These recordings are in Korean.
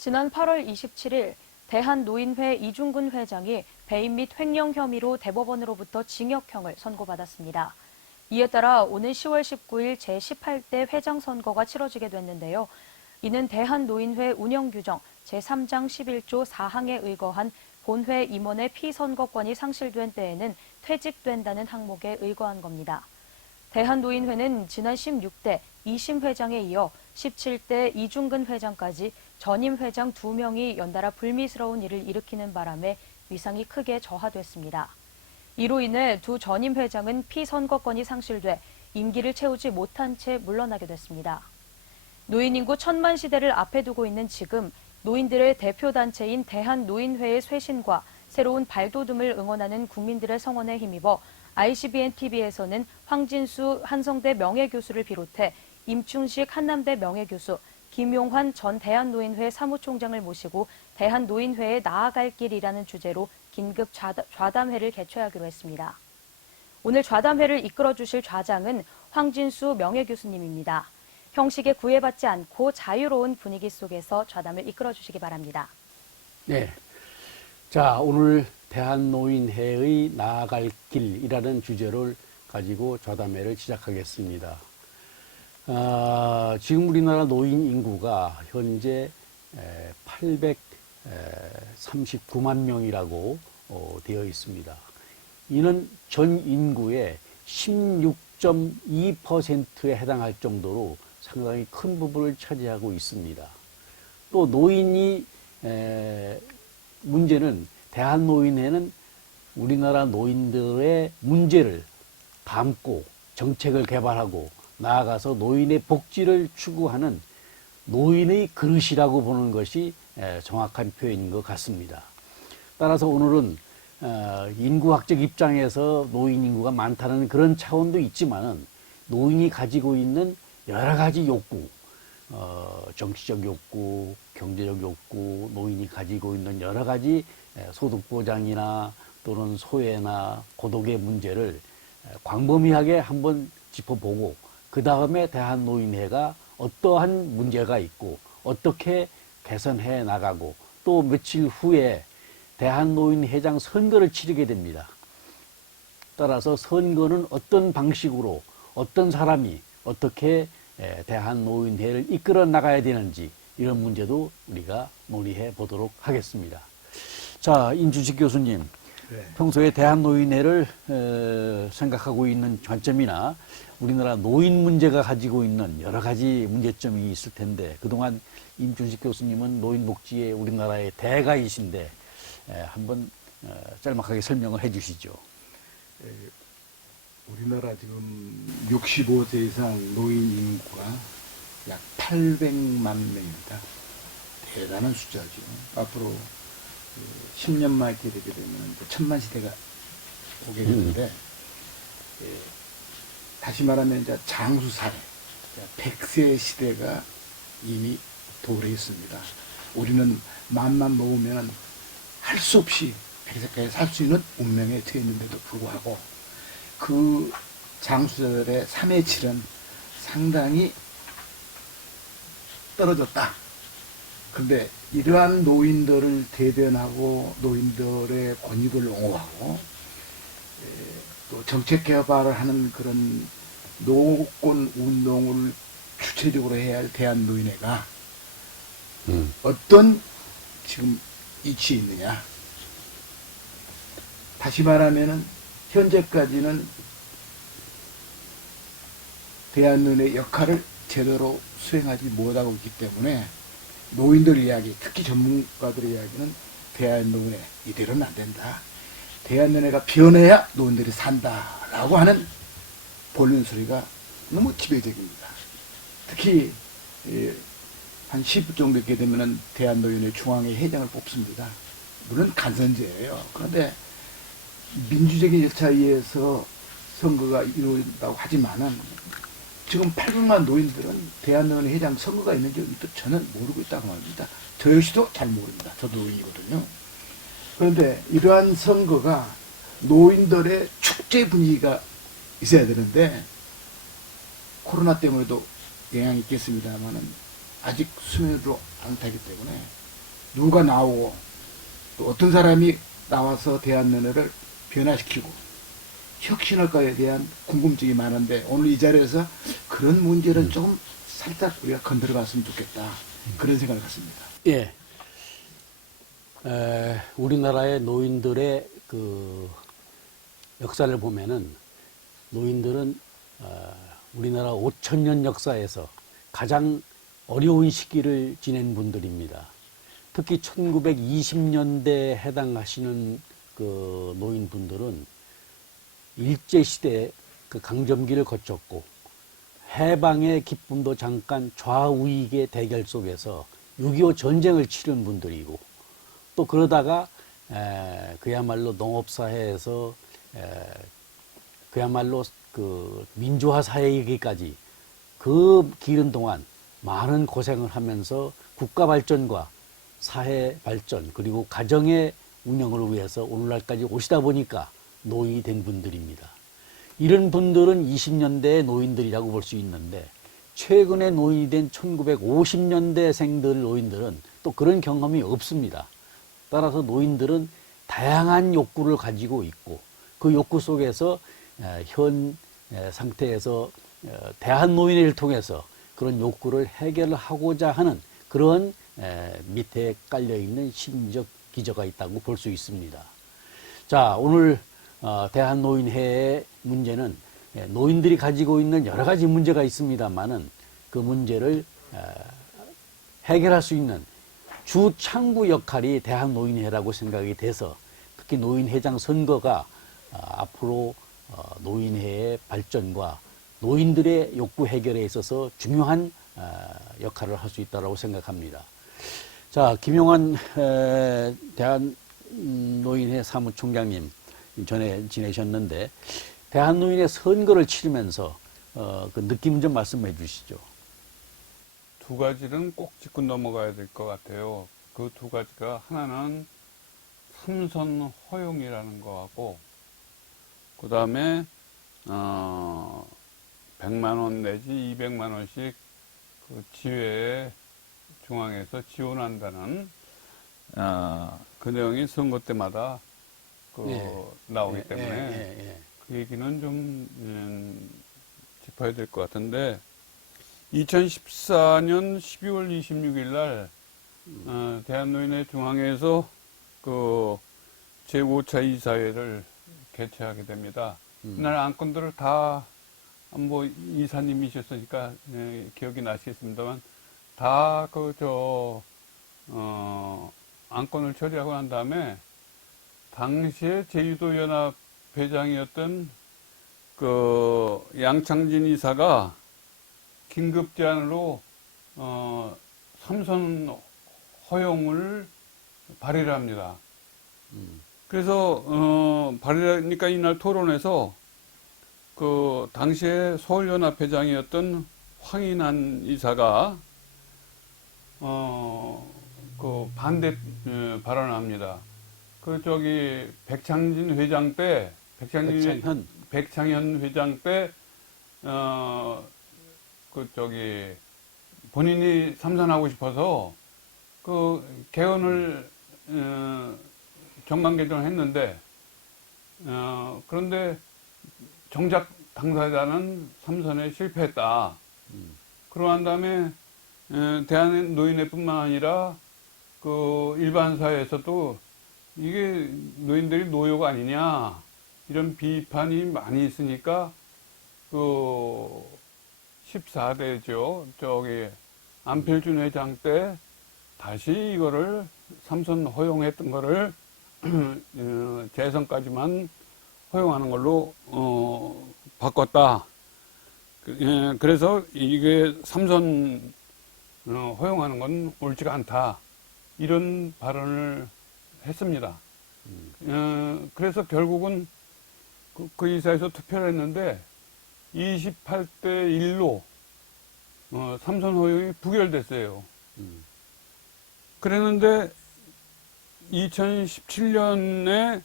지난 8월 27일 대한노인회 이중근 회장이 배임 및 횡령 혐의로 대법원으로부터 징역형을 선고받았습니다. 이에 따라 오는 10월 19일 제18대 회장 선거가 치러지게 됐는데요. 이는 대한노인회 운영규정 제3장 11조 4항에 의거한 본회 임원의 피선거권이 상실된 때에는 퇴직된다는 항목에 의거한 겁니다. 대한노인회는 지난 16대 이심 회장에 이어 17대 이중근 회장까지 전임 회장 2명이 연달아 불미스러운 일을 일으키는 바람에 위상이 크게 저하됐습니다. 이로 인해 두 전임 회장은 피선거권이 상실돼 임기를 채우지 못한 채 물러나게 됐습니다. 노인 인구 1000만 시대를 앞에 두고 있는 지금 노인들의 대표단체인 대한노인회의 쇄신과 새로운 발돋움을 응원하는 국민들의 성원에 힘입어 ICBN-TV에서는 황진수 한성대 명예교수를 비롯해 임충식 한남대 명예교수, 김용환 전 대한노인회 사무총장을 모시고 대한노인회에 나아갈 길이라는 주제로 긴급 좌담회를 개최하기로 했습니다. 오늘 좌담회를 이끌어주실 좌장은 황진수 명예교수님입니다. 형식에 구애받지 않고 자유로운 분위기 속에서 좌담을 이끌어주시기 바랍니다. 네. 자, 오늘 대한노인회의 나아갈 길이라는 주제를 가지고 좌담회를 시작하겠습니다. 지금 우리나라 노인 인구가 현재 839만 명이라고 되어 있습니다. 이는 전 인구의 16.2%에 해당할 정도로 상당히 큰 부분을 차지하고 있습니다. 또 노인이 문제는 대한노인회는 우리나라 노인들의 문제를 담고 정책을 개발하고 나아가서 노인의 복지를 추구하는 노인의 그릇이라고 보는 것이 정확한 표현인 것 같습니다. 따라서 오늘은 인구학적 입장에서 노인 인구가 많다는 그런 차원도 있지만은 노인이 가지고 있는 여러 가지 욕구, 정치적 욕구, 경제적 욕구, 노인이 가지고 있는 여러 가지 소득 보장이나 또는 소외나 고독의 문제를 광범위하게 한번 짚어보고 그 다음에 대한노인회가 어떠한 문제가 있고 어떻게 개선해 나가고 또 며칠 후에 대한노인회장 선거를 치르게 됩니다. 따라서 선거는 어떤 방식으로 어떤 사람이 어떻게 대한노인회를 이끌어 나가야 되는지 이런 문제도 우리가 논의해 보도록 하겠습니다. 자, 임충식 교수님, 네. 평소에 대한노인회를 생각하고 있는 관점이나 우리나라 노인 문제가 가지고 있는 여러 가지 문제점이 있을 텐데 그동안 임충식 교수님은 노인 복지의 우리나라의 대가이신데 한번 짤막하게 설명을 해 주시죠. 우리나라 지금 65세 이상 노인 인구가 약 800만 명입니다. 대단한 숫자죠. 앞으로 10년만 이렇게 되게 되면 1000만 시대가 오게 되는데 다시 말하면 이제 장수사회, 100세 시대가 이미 도래해 있습니다. 우리는 마음만 먹으면 할 수 없이 100세까지 살 수 있는 운명에 처해 있는데도 불구하고 그 장수들의 3의 질은 상당히 떨어졌다. 그런데 이러한 노인들을 대변하고 노인들의 권익을 옹호하고 또 정책 개발을 하는 그런 노권 운동을 주체적으로 해야 할 대한노인회가 어떤 지금 이치에 있느냐. 다시 말하면은 현재까지는 대한노인의 역할을 제대로 수행하지 못하고 있기 때문에 노인들 이야기, 특히 전문가들의 이야기는 대한노인회 이대로는 안 된다. 대한노인회가 변해야 노인들이 산다라고 하는 본론 소리가 너무 지배적입니다. 특히 한 10분 정도 있게 되면 대한노인회 중앙회 회장을 뽑습니다. 물론 간선제예요. 그런데 민주적인 절차에 의해서 선거가 이루어진다고 하지만은 지금 800만 노인들은 대한노인회 회장 선거가 있는지 저는 모르고 있다고 말입니다. 저 역시도 잘 모릅니다. 저도 노인이거든요. 그런데 이러한 선거가 노인들의 축제 분위기가 있어야 되는데 코로나 때문에도 영향이 있겠습니다만은 아직 수면으로 안 타기 때문에 누가 나오고 또 어떤 사람이 나와서 대한민국을 변화시키고 혁신할까에 대한 궁금증이 많은데 오늘 이 자리에서 그런 문제를 좀 살짝 우리가 건드려 봤으면 좋겠다. 그런 생각을 갖습니다. 예. 우리나라의 노인들의 그 역사를 보면은 노인들은 우리나라 5,000년 역사에서 가장 어려운 시기를 지낸 분들입니다. 특히 1920년대에 해당하시는 그 노인분들은 일제시대 그 강점기를 거쳤고 해방의 기쁨도 잠깐 좌우익의 대결 속에서 6.25 전쟁을 치른 분들이고 또 그러다가 그야말로 농업사회에서 그야말로 그 민주화 사회이기까지 그 기른 동안 많은 고생을 하면서 국가 발전과 사회 발전 그리고 가정의 운영을 위해서 오늘날까지 오시다 보니까 노인이 된 분들입니다. 이런 분들은 20년대의 노인들이라고 볼 수 있는데 최근에 노인이 된 1950년대생들 노인들은 또 그런 경험이 없습니다. 따라서 노인들은 다양한 욕구를 가지고 있고 그 욕구 속에서 현 상태에서 대한노인회를 통해서 그런 욕구를 해결하고자 하는 그런 밑에 깔려있는 심리적 기저가 있다고 볼 수 있습니다. 자, 오늘 대한노인회의 문제는 노인들이 가지고 있는 여러 가지 문제가 있습니다만은 그 문제를 해결할 수 있는 주창구 역할이 대한노인회라고 생각이 돼서 특히 노인회장 선거가 앞으로 노인회의 발전과 노인들의 욕구 해결에 있어서 중요한 역할을 할 수 있다고 생각합니다. 자, 김용환 대한노인회 사무총장님 전에 지내셨는데 대한노인회 선거를 치르면서 그 느낌 좀 말씀해 주시죠. 두 가지는 꼭 짚고 넘어가야 될 것 같아요. 그 두 가지가 하나는 삼선 허용이라는 거하고 그 다음에 100만 원 내지 200만 원씩 그 지회에 중앙에서 지원한다는 그 내용이 선거 때마다 나오기 때문에 그 얘기는 좀 짚어야 될 것 같은데 2014년 12월 26일 날 대한노인회 중앙회에서 그 제5차 이사회를 개최하게 됩니다. 그날 안건들을 다 뭐 이사님이셨으니까 기억이 나시겠습니다만 다 안건을 처리하고 난 다음에 당시에 제주도연합 회장이었던 그 양창진 이사가 긴급 제안으로 삼선 허용을 발의를 합니다. 그래서 발의하니까 이날 토론에서 그 당시에 서울연합 회장이었던 황인한 이사가 그 반대 발언을 합니다. 그 백창진 회장 때 백창현 회장 때 본인이 삼선하고 싶어서 그 개헌을 정강 개정을 했는데 그런데 정작 당사자는 삼선에 실패했다. 그러고 난 다음에 대한노인회뿐만 아니라 그 일반 사회에서도 이게 노인들이 노예가 아니냐 이런 비판이 많이 있으니까 그 14대죠. 안필준 회장 때 다시 이거를 삼선 허용했던 거를 재선까지만 허용하는 걸로 바꿨다. 그래서 이게 삼선 허용하는 건 옳지가 않다. 이런 발언을 했습니다. 그래서 결국은 그 이사에서 투표를 했는데 28대 1로 삼선 허용이 부결됐어요. 그랬는데 2017년에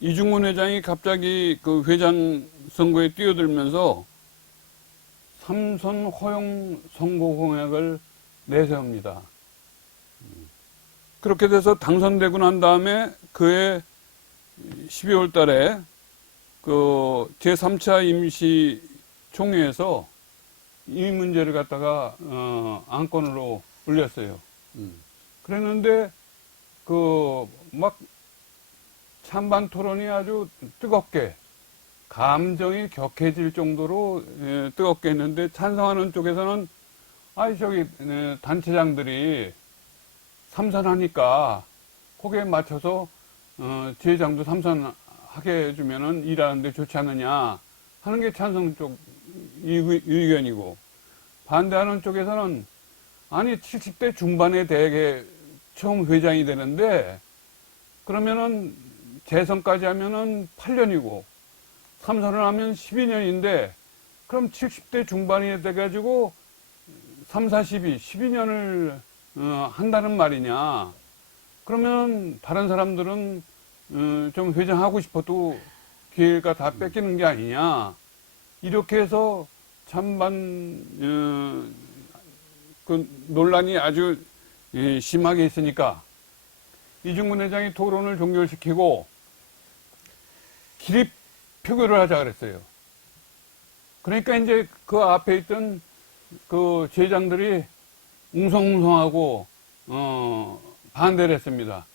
이중근 회장이 갑자기 그 회장 선거에 뛰어들면서 삼선 허용 선거 공약을 내세웁니다. 그렇게 돼서 당선되고 난 다음에 그해 12월 달에 그 제3차 임시총회에서 이 문제를 갖다가 안건으로 올렸어요. 그랬는데 그 막 찬반 토론이 아주 뜨겁게 감정이 격해질 정도로 뜨겁게 했는데 찬성하는 쪽에서는 아이 저기 단체장들이 삼선하니까 거기에 맞춰서 지회장도 삼선하게 해주면은 일하는데 좋지 않느냐 하는 게 찬성 쪽 의견이고, 반대하는 쪽에서는 아니 70대 중반에 대개 처음 회장이 되는데 그러면은 재선까지 하면은 8년이고 삼선을 하면 12년인데 그럼 70대 중반이 돼가지고 3, 40이 12년을 한다는 말이냐. 그러면 다른 사람들은 좀 회장하고 싶어도 기회가 다 뺏기는 게 아니냐. 이렇게 해서 찬반 그 논란이 아주 심하게 있으니까 이중근 회장이 토론을 종결시키고 기립 표결을 하자 그랬어요. 그러니까 이제 그 앞에 있던 그 제장들이 웅성웅성하고 반대를 했습니다.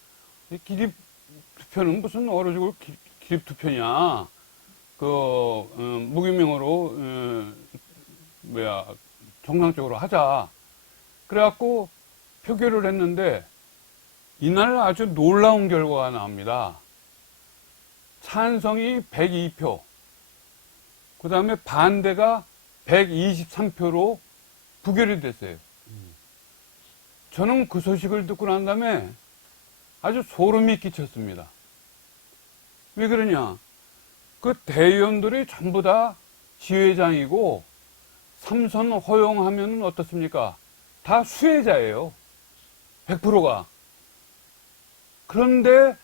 기립 투표는 무슨 얼어 죽을 기립 투표냐. 무기명으로 정상적으로 하자. 그래갖고 표결을 했는데 이날 아주 놀라운 결과가 나옵니다. 찬성이 102표, 그 다음에 반대가 123표로 부결이 됐어요. 저는 그 소식을 듣고 난 다음에 아주 소름이 끼쳤습니다. 왜 그러냐? 그 대의원들이 전부 다 지회장이고 삼선 허용하면 어떻습니까? 다 수혜자예요. 100%가. 그런데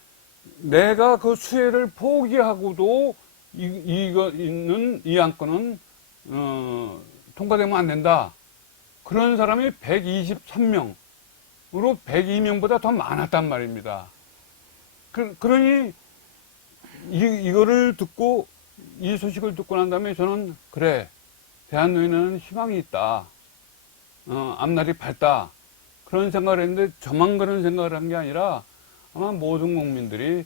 내가 그 수혜를 포기하고도 이 안건은 통과되면 안 된다. 그런 사람이 123명으로 102명보다 더 많았단 말입니다. 그러니 이거를 듣고 이 소식을 듣고 난 다음에 저는 그래, 대한노인은 희망이 있다. 앞날이 밝다. 그런 생각을 했는데 저만 그런 생각을 한 게 아니라 아마 모든 국민들이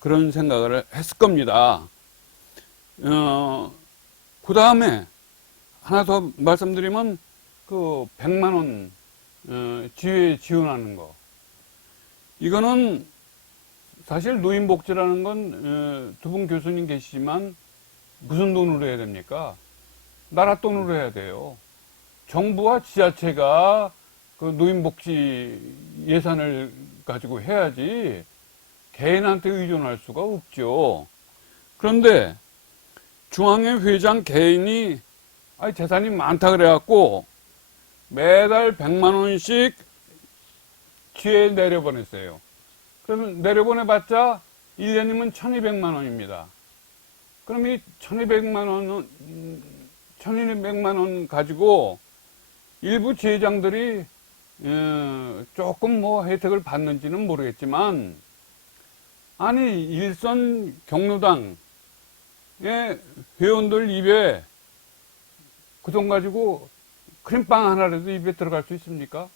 그런 생각을 했을 겁니다. 그 다음에 하나 더 말씀드리면 그 100만 원 지회 지원하는 거. 이거는 사실 노인복지라는 건 두 분 교수님 계시지만 무슨 돈으로 해야 됩니까? 나라 돈으로 해야 돼요. 정부와 지자체가 그 노인복지 예산을 가지고 해야지 개인한테 의존할 수가 없죠. 그런데 중앙회 회장 개인이 재산이 많다 그래갖고 매달 100만 원씩 지회에 내려보냈어요. 그러면 내려보내봤자 1년이면 1200만 원입니다. 그럼 이 1200만 원 가지고 일부 지회장들이 조금 뭐 혜택을 받는지는 모르겠지만, 아니 일선 경로당의 회원들 입에 그 돈 가지고 크림빵 하나라도 입에 들어갈 수 있습니까?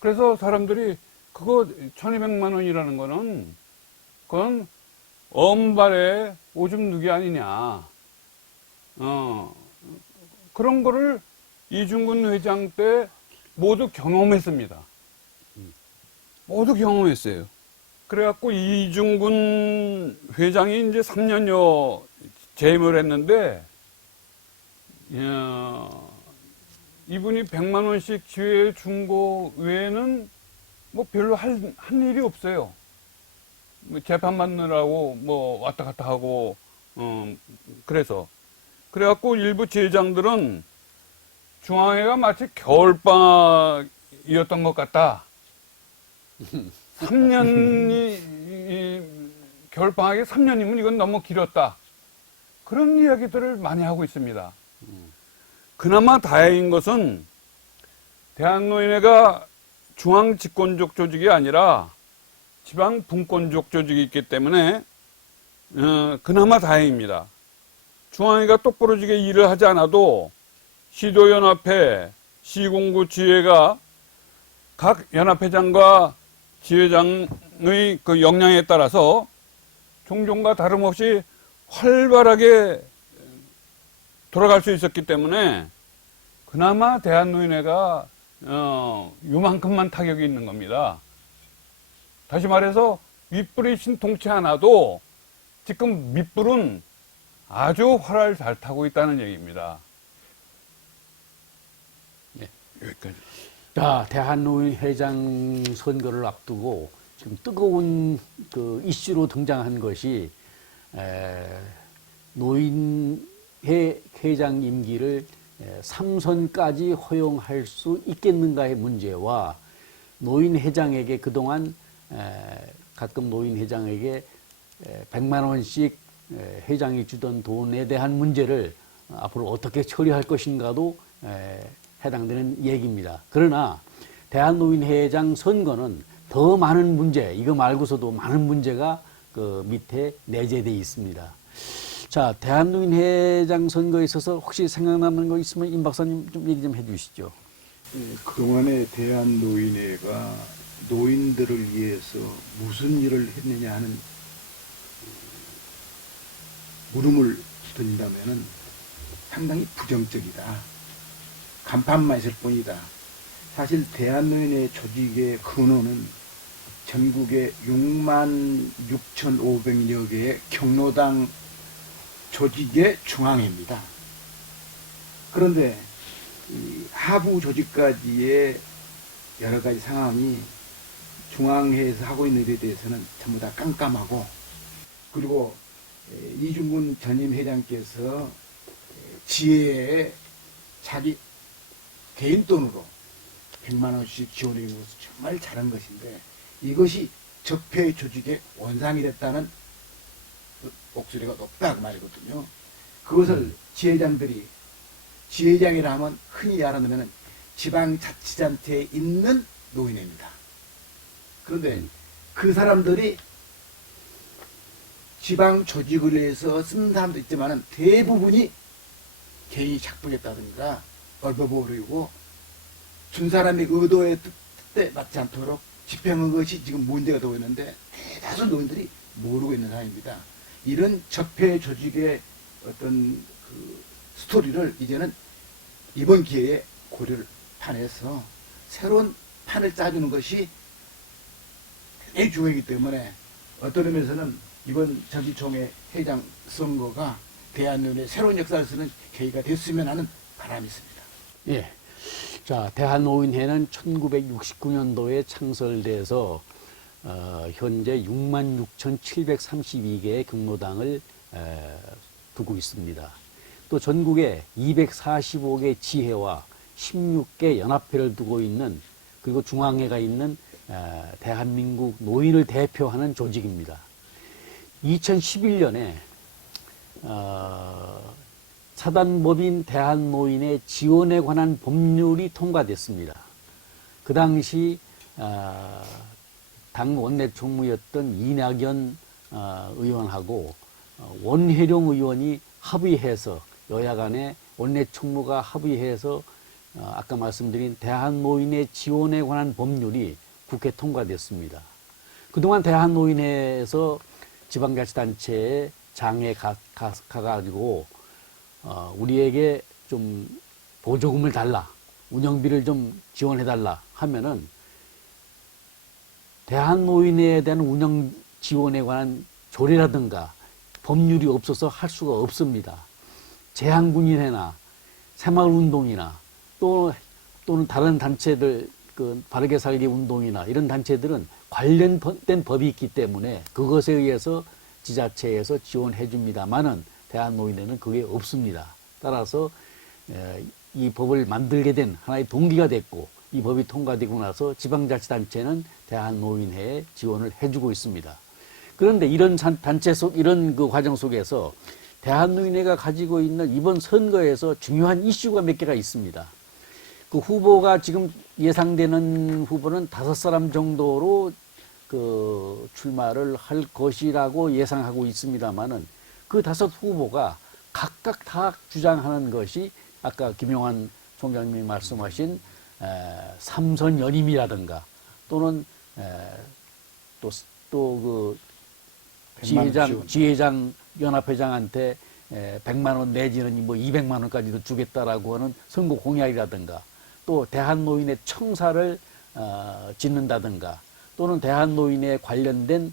그래서 사람들이 그거 1200만 원이라는 거는 그건 엄발의 오줌 누기 아니냐. 그런 거를 이중근 회장 때 모두 경험했습니다. 모두 경험했어요. 그래갖고 이중근 회장이 이제 3년여 재임을 했는데, 이분이 100만 원씩 지회 준 거 외에는 뭐 별로 한 일이 없어요. 뭐 재판 받느라고 뭐 왔다 갔다 하고, 그래갖고 일부 지회장들은 중앙회가 마치 겨울방학이었던 것 같다. 3년이, 겨울방학이 3년이면 이건 너무 길었다. 그런 이야기들을 많이 하고 있습니다. 그나마 다행인 것은 대한노인회가 중앙 집권적 조직이 아니라 지방 분권적 조직이 있기 때문에 그나마 다행입니다. 중앙회가 똑부러지게 일을 하지 않아도 시도연합회, 시공구 지회가 각 연합회장과 지회장의 그 역량에 따라서 종종과 다름없이 활발하게 돌아갈 수 있었기 때문에 그나마 대한노인회가 요만큼만 타격이 있는 겁니다. 다시 말해서 윗불이 신통치 않아도 지금 밑불은 아주 활을 잘 타고 있다는 얘기입니다. 네, 여기까지. 자, 대한노인회장 선거를 앞두고 지금 뜨거운 그 이슈로 등장한 것이 노인회 회장 임기를 3선까지 허용할 수 있겠는가의 문제와 노인회장에게 그동안 가끔 노인회장에게 100만 원씩 회장이 주던 돈에 대한 문제를 앞으로 어떻게 처리할 것인가도 해당되는 얘기입니다. 그러나 대한노인회장 선거는 더 많은 문제, 이거 말고서도 많은 문제가 그 밑에 내재되어 있습니다. 자, 대한노인회장 선거에 있어서 혹시 생각나는 거 있으면 임 박사님 좀 얘기 좀 해주시죠. 그동안에 대한노인회가 노인들을 위해서 무슨 일을 했느냐 하는 물음을 던진다면은 상당히 부정적이다. 간판만 있을 뿐이다. 사실 대한노인회 조직의 근원은 전국에 66,500여 개의 경로당 조직의 중앙회입니다. 그런데 이 하부 조직까지의 여러 가지 상황이 중앙회에서 하고 있는 일에 대해서는 전부 다 깜깜하고, 그리고 이중근 전임 회장께서 지혜에 자기 개인 돈으로 100만 원씩 지원해 준 것은 정말 잘한 것인데, 이것이 적폐 조직의 원상이 됐다는 목소리가 높다고 말이거든요. 그것을 지회장들이, 지회장이라 하면 흔히 알아두면 지방자치단체에 있는 노인회입니다. 그런데 그 사람들이 지방 조직을 위해서 쓰는 사람도 있지만 대부분이 개인이 작동했다든가 얼버무리고 준 사람의 의도에 뜻에 맞지 않도록 집행한 것이 지금 문제가 되고 있는데 대다수 노인들이 모르고 있는 상황입니다. 이런 적폐 조직의 어떤 그 스토리를 이제는 이번 기회에 고려를 판해서 새로운 판을 짜주는 것이 굉장히 중요하기 때문에 어떤 의미에서는 이번 정기총회 회장 선거가 대한노인의 새로운 역사를 쓰는 계기가 됐으면 하는 바람이 있습니다. 예. 자, 대한노인회는 1969년도에 창설돼서 현재 66,732개의 경로당을 두고 있습니다. 또 전국에 245개 지회와 16개 연합회를 두고 있는, 그리고 중앙회가 있는 대한민국 노인을 대표하는 조직입니다. 2011년에 사단법인 대한노인의 지원에 관한 법률이 통과됐습니다. 그 당시 당 원내총무였던 이낙연 의원하고 원혜룡 의원이 합의해서, 여야 간에 원내총무가 합의해서 아까 말씀드린 대한노인의 지원에 관한 법률이 국회 통과됐습니다. 그동안 대한노인회에서 지방자치단체에 장에 가가지고 우리에게 좀 보조금을 달라, 운영비를 좀 지원해달라 하면은 대한노인회에 대한 운영 지원에 관한 조례라든가 법률이 없어서 할 수가 없습니다. 재향군인회나 새마을운동이나 또는 다른 단체들, 그 바르게 살기 운동이나 이런 단체들은 관련된 법이 있기 때문에 그것에 의해서 지자체에서 지원해 줍니다만은 대한노인회는 그게 없습니다. 따라서 이 법을 만들게 된 하나의 동기가 됐고, 이 법이 통과되고 나서 지방자치단체는 대한노인회에 지원을 해주고 있습니다. 그런데 이런 단체 속, 이런 그 과정 속에서 대한노인회가 가지고 있는 이번 선거에서 중요한 이슈가 몇 개가 있습니다. 그 후보가 지금 예상되는 후보는 5사람 정도로 그 출마를 할 것이라고 예상하고 있습니다만은 그 5 후보가 각각 다 주장하는 것이 아까 김용환 총장님이 말씀하신 삼선 연임이라든가 또는 또 그 지회장 연합회장한테 100만 원 내지는 뭐 200만 원까지도 주겠다라고 하는 선거 공약이라든가 또 대한노인의 청사를 짓는다든가 또는 대한노인에 관련된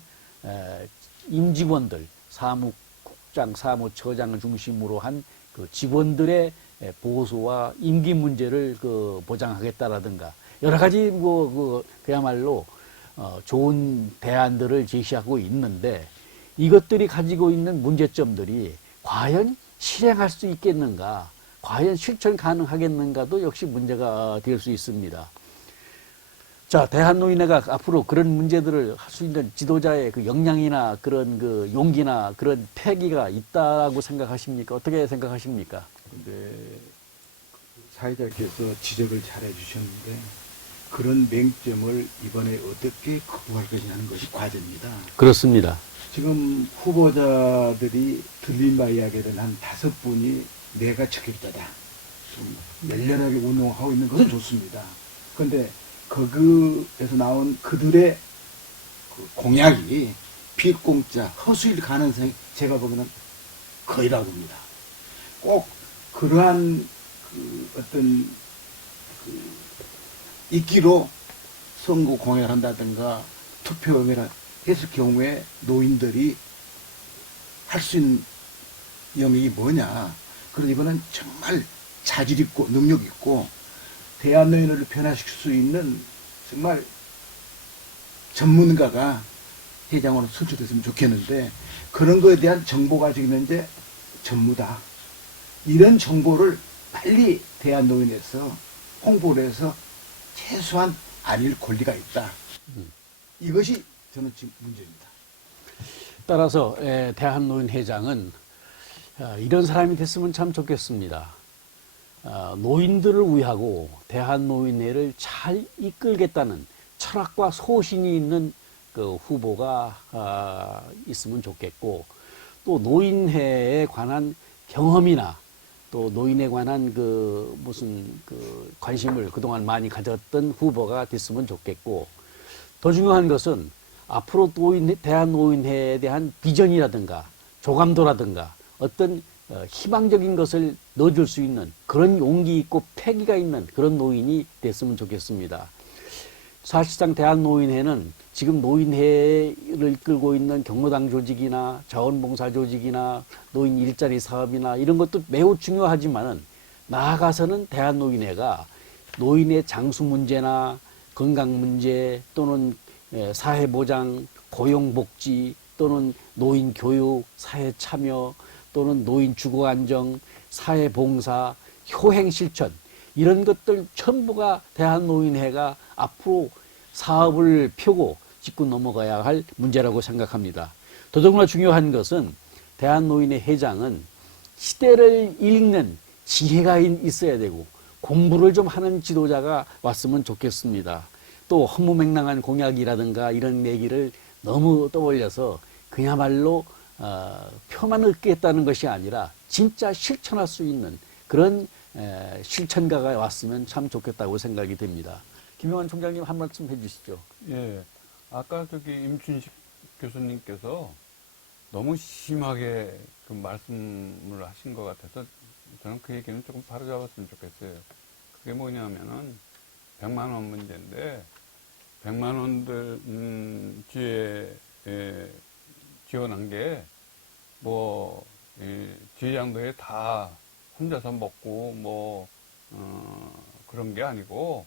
임직원들 사무국장, 사무처장을 중심으로 한 그 직원들의 보수와 임기 문제를 그 보장하겠다라든가 여러 가지 그야말로 좋은 대안들을 제시하고 있는데 이것들이 가지고 있는 문제점들이 과연 실행할 수 있겠는가, 과연 실천 가능하겠는가도 역시 문제가 될 수 있습니다. 자, 대한노인회가 앞으로 그런 문제들을 할 수 있는 지도자의 그 역량이나 그런 그 용기나 그런 패기가 있다고 생각하십니까? 어떻게 생각하십니까? 근데 사회자께서 지적을 잘 해주셨는데 그런 맹점을 이번에 어떻게 극복할 것이냐는 것이 과제입니다. 그렇습니다. 지금 후보자들이 들린 바 이야기는 한 5분이 내가 적격자다. 좀 열렬하게 운동하고 있는 것은 좋습니다. 그런데 거기에서 나온 그들의 그 공약이 비공짜 허수일 가능성이 제가 보기에는 거의라고 봅니다. 꼭 그러한 그 어떤 그 이끼로 선거 공약을 한다든가 투표를 했을 경우에 노인들이 할 수 있는 영역이 뭐냐. 그래서 이거는 정말 자질 있고 능력 있고 대한노인을 변화시킬 수 있는 정말 전문가가 회장으로 선출됐으면 좋겠는데 그런 거에 대한 정보가 지금 현재 전무다. 이런 정보를 빨리 대한노인에서 홍보를 해서 최소한 알릴 권리가 있다. 이것이 저는 지금 문제입니다. 따라서 대한노인회장은 이런 사람이 됐으면 참 좋겠습니다. 노인들을 위하고 대한노인회를 잘 이끌겠다는 철학과 소신이 있는 그 후보가 있으면 좋겠고 또 노인회에 관한 경험이나 또 노인에 관한 그 무슨 그 관심을 그동안 많이 가졌던 후보가 됐으면 좋겠고 더 중요한 것은 앞으로 대한노인회에 대한 비전이라든가 조감도라든가 어떤 희망적인 것을 넣어줄 수 있는 그런 용기 있고 패기가 있는 그런 노인이 됐으면 좋겠습니다. 사실상 대한노인회는 지금 노인회를 이끌고 있는 경로당 조직이나 자원봉사 조직이나 노인 일자리 사업이나 이런 것도 매우 중요하지만은 나아가서는 대한노인회가 노인의 장수 문제나 건강 문제 또는 사회보장, 고용복지 또는 노인 교육, 사회 참여 또는 노인 주거 안정, 사회봉사, 효행 실천 이런 것들 전부가 대한노인회가 앞으로 사업을 펴고 짚고 넘어가야 할 문제라고 생각합니다. 더더구나 중요한 것은 대한노인회 회장은 시대를 읽는 지혜가 있어야 되고 공부를 좀 하는 지도자가 왔으면 좋겠습니다. 또 허무맹랑한 공약이라든가 이런 얘기를 너무 떠올려서 그야말로 표만 얻겠다는 것이 아니라 진짜 실천할 수 있는 그런 실천가가 왔으면 참 좋겠다고 생각이 됩니다. 김용환 총장님 한 말씀 해주시죠. 예. 아까 임춘식 교수님께서 너무 심하게 그 말씀을 하신 것 같아서 저는 그 얘기는 조금 바로잡았으면 좋겠어요. 그게 뭐냐면은 100만 원 문제인데 100만 원들 지원한 게 지회장들이 다 혼자서 먹고 그런 게 아니고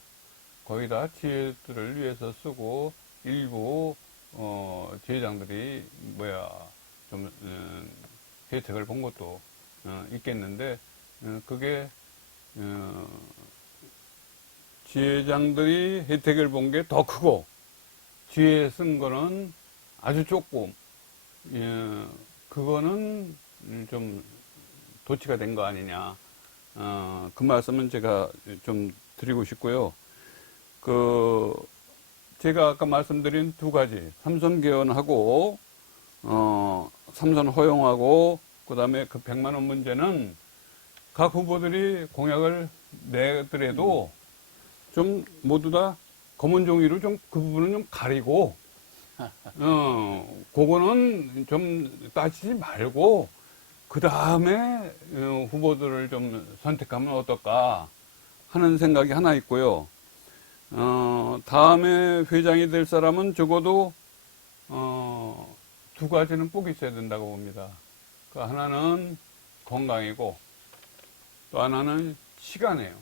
거의 다 지회들을 위해서 쓰고 일부 지회장들이 좀 혜택을 본 것도 있겠는데 그게 지회장들이 혜택을 본 게 더 크고 지회에 쓴 거는 아주 조금 그거는 좀 도치가 된 거 아니냐 그 말씀은 제가 좀 드리고 싶고요. 제가 아까 말씀드린 두 가지, 삼선 개헌하고, 삼선 허용하고, 그 다음에 그 100만 원 문제는 각 후보들이 공약을 내더라도 좀 모두 다 검은 종이로 좀 그 부분은 좀 가리고, 그거는 좀 따지지 말고, 그 다음에 후보들을 좀 선택하면 어떨까 하는 생각이 하나 있고요. 다음에 회장이 될 사람은 적어도, 두 가지는 꼭 있어야 된다고 봅니다. 그 하나는 건강이고, 또 하나는 시간이에요.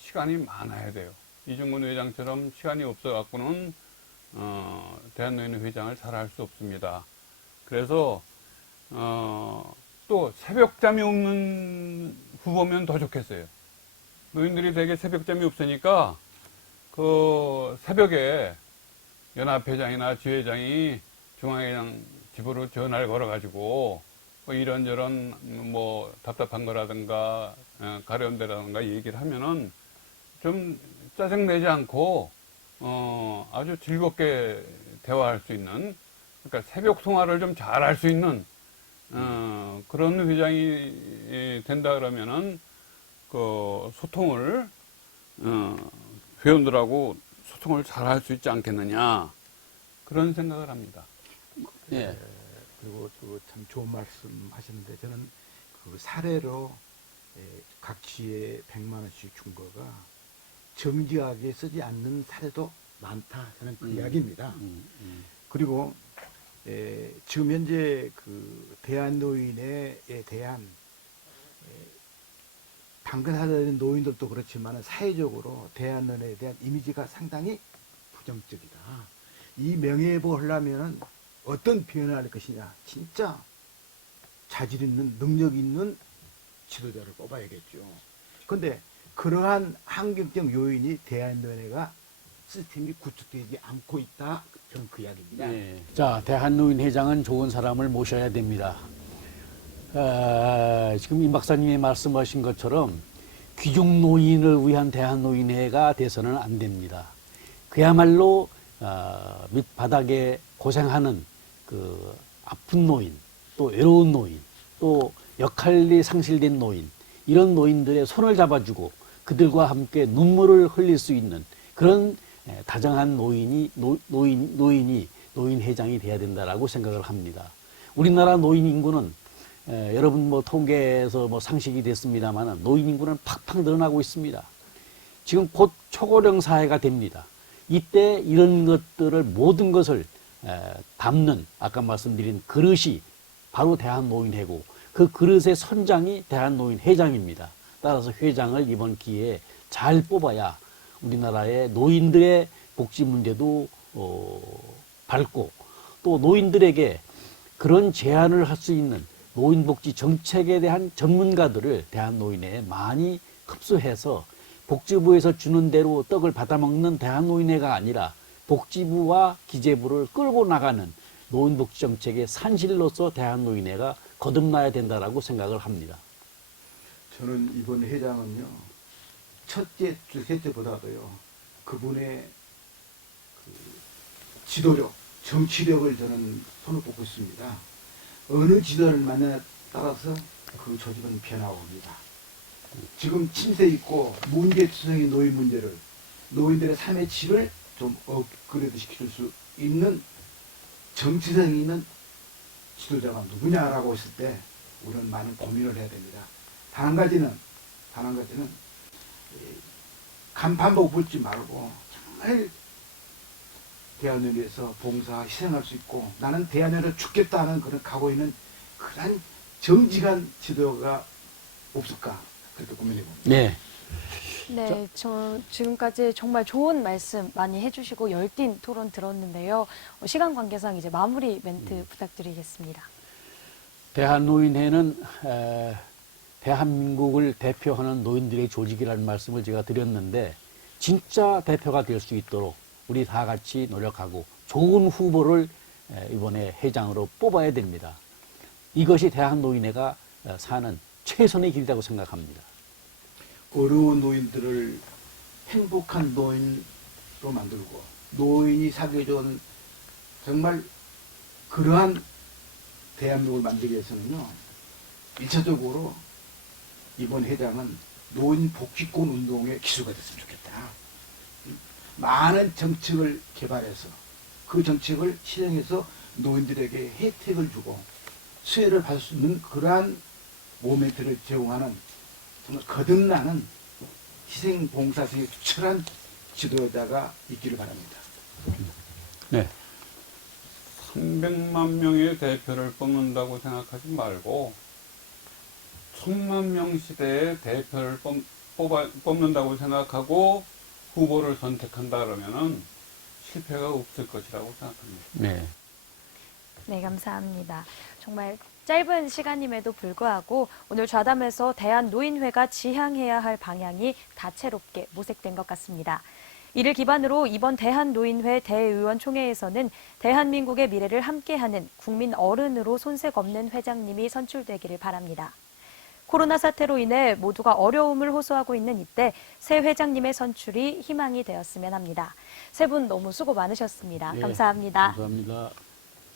시간이 많아야 돼요. 이중근 회장처럼 시간이 없어갖고는, 대한노인 회장을 잘 할 수 없습니다. 그래서, 또 새벽잠이 없는 후보면 더 좋겠어요. 노인들이 되게 새벽잠이 없으니까, 그 새벽에 연합회장이나 지회장이 중앙회장 집으로 전화를 걸어가지고 뭐 이런저런 뭐 답답한 거라든가 가려움대라든가 얘기를 하면은 좀 짜증내지 않고 아주 즐겁게 대화할 수 있는, 그러니까 새벽 통화를 좀 잘할 수 있는 그런 회장이 된다 그러면은 그 소통을 회원들하고 소통을 잘 할 수 있지 않겠느냐, 그런 생각을 합니다. 예. 그리고 참 좋은 말씀 하시는데, 저는 그 사례로 각 지에 100만 원씩 준 거가 정직하게 쓰지 않는 사례도 많다, 저는 그 이야기입니다. 그리고 지금 현재 그 대한노인회에 대한 당근하는 노인들도 그렇지만 사회적으로 대한노인회에 대한 이미지가 상당히 부정적이다. 이 명예회복을 하려면은 어떤 표현을 할 것이냐, 진짜 자질 있는, 능력 있는 지도자를 뽑아야겠죠. 그런데 그러한 환경적 요인이 대한노인회가 시스템이 구축되지 않고 있다, 저는 그 이야기입니다. 예. 자, 대한노인 회장은 좋은 사람을 모셔야 됩니다. 지금 임 박사님이 말씀하신 것처럼 귀중 노인을 위한 대한노인회가 돼서는 안 됩니다. 그야말로 밑바닥에 고생하는 그 아픈 노인, 또 외로운 노인, 또 역할이 상실된 노인, 이런 노인들의 손을 잡아주고 그들과 함께 눈물을 흘릴 수 있는 그런 다정한 노인 회장이 돼야 된다라고 생각을 합니다. 우리나라 노인 인구는 여러분 뭐 통계에서 뭐 상식이 됐습니다만 노인 인구는 팍팍 늘어나고 있습니다. 지금 곧 초고령 사회가 됩니다. 이때 이런 것들을 모든 것을 담는 아까 말씀드린 그릇이 바로 대한노인회고, 그 그릇의 선장이 대한노인회장입니다. 따라서 회장을 이번 기회에 잘 뽑아야 우리나라의 노인들의 복지 문제도 밝고, 또 노인들에게 그런 제안을 할 수 있는 노인복지 정책에 대한 전문가들을 대한노인회에 많이 흡수해서 복지부에서 주는 대로 떡을 받아먹는 대한노인회가 아니라 복지부와 기재부를 끌고 나가는 노인복지 정책의 산실로서 대한노인회가 거듭나야 된다라고 생각을 합니다. 저는 이번 회장은요, 첫째, 둘째보다도요, 그분의 그 지도력, 정치력을 저는 손을 꼽고 있습니다. 어느 지도를 만나에 따라서 그 조직은 변화옵니다. 지금 침체 있고 문제투성인 노인 문제를, 노인들의 삶의 질을 좀 업그레이드 시킬 수 있는 정치성 있는 지도자가 누구냐라고 했을 때 우리는 많은 고민을 해야 됩니다. 단 한 가지는 간판 보고 붙지 말고 정말 대한민국을 위해서 봉사, 희생할 수 있고 나는 대한민국을 죽겠다는 그런 각오 있는 그런 정직한 지도가 없을까, 그렇게 고민해봅니다. 네. 네, 저 지금까지 정말 좋은 말씀 많이 해주시고 열띤 토론 들었는데요. 시간 관계상 이제 마무리 멘트 부탁드리겠습니다. 대한노인회는 대한민국을 대표하는 노인들의 조직이라는 말씀을 제가 드렸는데, 진짜 대표가 될 수 있도록 우리 다 같이 노력하고 좋은 후보를 이번에 회장으로 뽑아야 됩니다. 이것이 대한노인회가 사는 최선의 길이라고 생각합니다. 어려운 노인들을 행복한 노인으로 만들고 노인이 사귀어 좋은 정말 그러한 대한민국을 만들기 위해서는요. 1차적으로 이번 회장은 노인 복지권 운동의 기수가 됐으면 좋겠다. 많은 정책을 개발해서 그 정책을 실행해서 노인들에게 혜택을 주고 수혜를 받을 수 있는 그러한 모멘트를 제공하는 정말 거듭나는 희생봉사성에 투철한 지도자가 있기를 바랍니다. 네. 300만 명의 대표를 뽑는다고 생각하지 말고 1000만 명 시대의 대표를 뽑는다고 생각하고 후보를 선택한다 그러면은 실패가 없을 것이라고 생각합니다. 네. 네, 감사합니다. 정말 짧은 시간임에도 불구하고 오늘 좌담에서 대한노인회가 지향해야 할 방향이 다채롭게 모색된 것 같습니다. 이를 기반으로 이번 대한노인회 대의원 총회에서는 대한민국의 미래를 함께하는 국민 어른으로 손색 없는 회장님이 선출되기를 바랍니다. 코로나 사태로 인해 모두가 어려움을 호소하고 있는 이때 새 회장님의 선출이 희망이 되었으면 합니다. 세 분 너무 수고 많으셨습니다. 네, 감사합니다. 감사합니다.